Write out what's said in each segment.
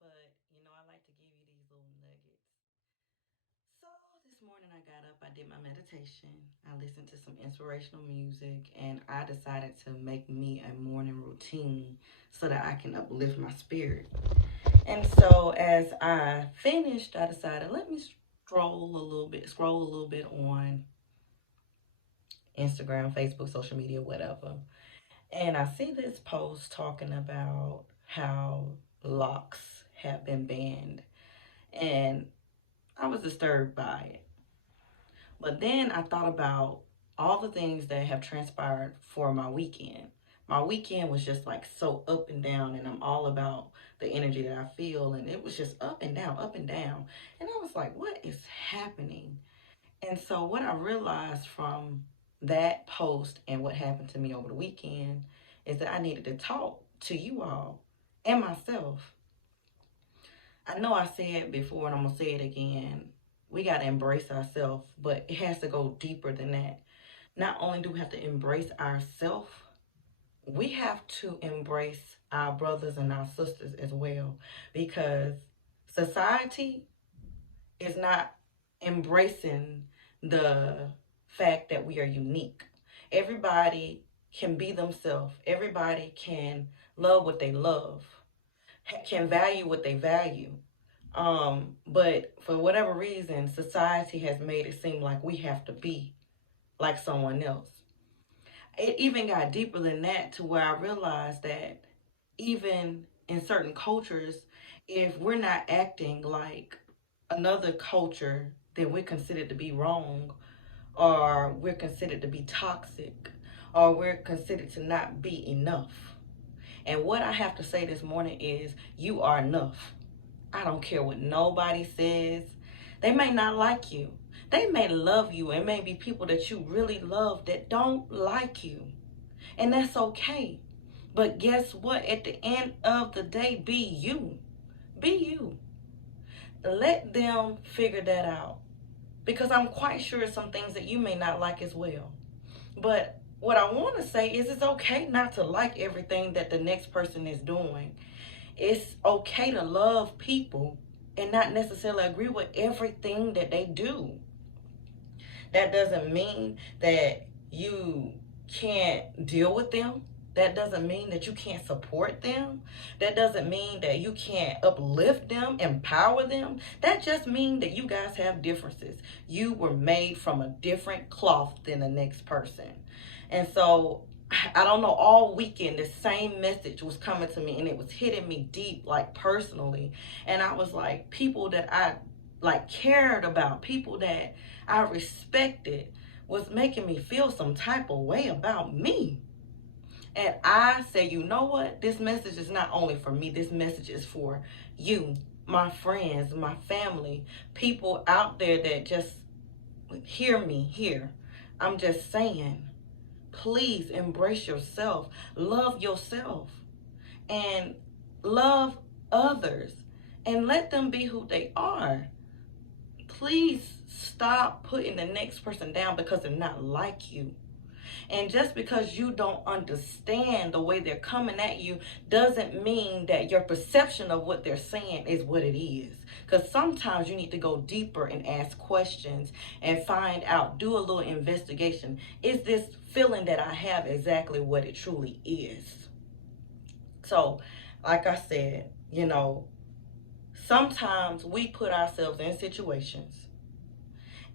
But I like to give you these little nuggets. So this morning I got up, I did my meditation, I listened to some inspirational music, and I decided to make me a morning routine so that I can uplift my spirit. And so as I finished, I decided let me scroll a little bit on Instagram, Facebook, social media, whatever. And I see this post talking about how locks have been banned. And I was disturbed by it. But then I thought about all the things that have transpired for my weekend. My weekend was just like so up and down, and I'm all about the energy that I feel, and it was just up and down, up and down. And I was like, what is happening? And so, what I realized from that post and what happened to me over the weekend is that I needed to talk to you all and myself. I know I said before, and I'm going to say it again. We got to embrace ourselves, but it has to go deeper than that. Not only do we have to embrace ourselves, we have to embrace our brothers and our sisters as well, because society is not embracing the fact that we are unique. Everybody can be themselves. Everybody can love what they love, can value what they value. But for whatever reason, society has made it seem like we have to be like someone else. It even got deeper than that to where I realized that even in certain cultures, if we're not acting like another culture, then we're considered to be wrong, or we're considered to be toxic, or we're considered to not be enough. And what I have to say this morning is you are enough. I don't care what nobody says. They may not like you. They may love you, and may be people that you really love that don't like you. And that's okay. But guess what? At the end of the day, be you. Be you. Let them figure that out. Because I'm quite sure some things that you may not like as well. But what I want to say is it's okay not to like everything that the next person is doing. It's okay to love people and not necessarily agree with everything that they do. That doesn't mean that you can't deal with them. That doesn't mean that you can't support them. That doesn't mean that you can't uplift them, empower them. That just means that you guys have differences. You were made from a different cloth than the next person. And so I don't know, all weekend the same message was coming to me and it was hitting me deep, like personally. And I was like, people that I like cared about, people that I respected was making me feel some type of way about me. And I say, you know what? This message is not only for me, this message is for you, my friends, my family, people out there that just hear me here. I'm just saying, please embrace yourself, love yourself, and love others, and let them be who they are. Please stop putting the next person down because they're not like you. And just because you don't understand the way they're coming at you doesn't mean that your perception of what they're saying is what it is. Because sometimes you need to go deeper and ask questions and find out, do a little investigation. Is this feeling that I have exactly what it truly is? So, like I said, sometimes we put ourselves in situations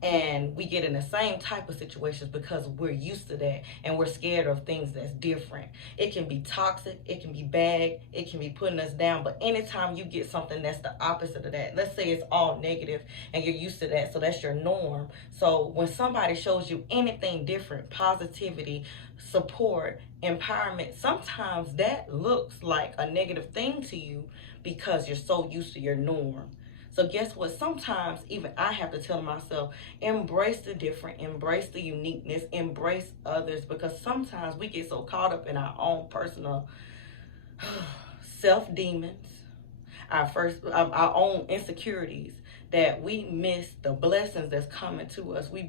and we get in the same type of situations because we're used to that and we're scared of things that's different. It can be toxic, it can be bad, it can be putting us down, but anytime you get something that's the opposite of that, let's say it's all negative and you're used to that, so that's your norm. So when somebody shows you anything different, positivity, support, empowerment, sometimes that looks like a negative thing to you because you're so used to your norm. So guess what? Sometimes even I have to tell myself, embrace the different, embrace the uniqueness, embrace others, because sometimes we get so caught up in our own personal self demons, our own insecurities, that we miss the blessings that's coming to us. We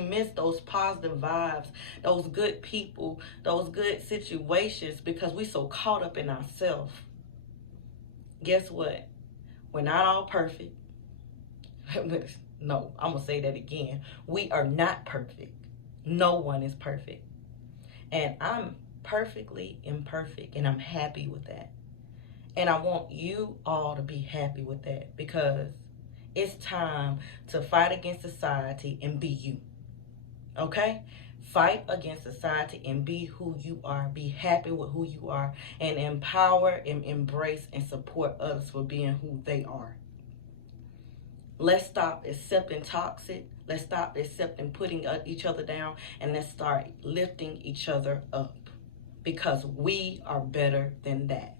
miss those positive vibes, those good people, those good situations because we so caught up in ourselves. Guess what? We're not all perfect. No, I'm going to say that again. We are not perfect. No one is perfect. And I'm perfectly imperfect, and I'm happy with that. And I want you all to be happy with that, because it's time to fight against society and be you. Okay? Fight against society and be who you are. Be happy with who you are, and empower and embrace and support others for being who they are. Let's stop accepting toxic. Let's stop accepting putting each other down, and let's start lifting each other up, because we are better than that.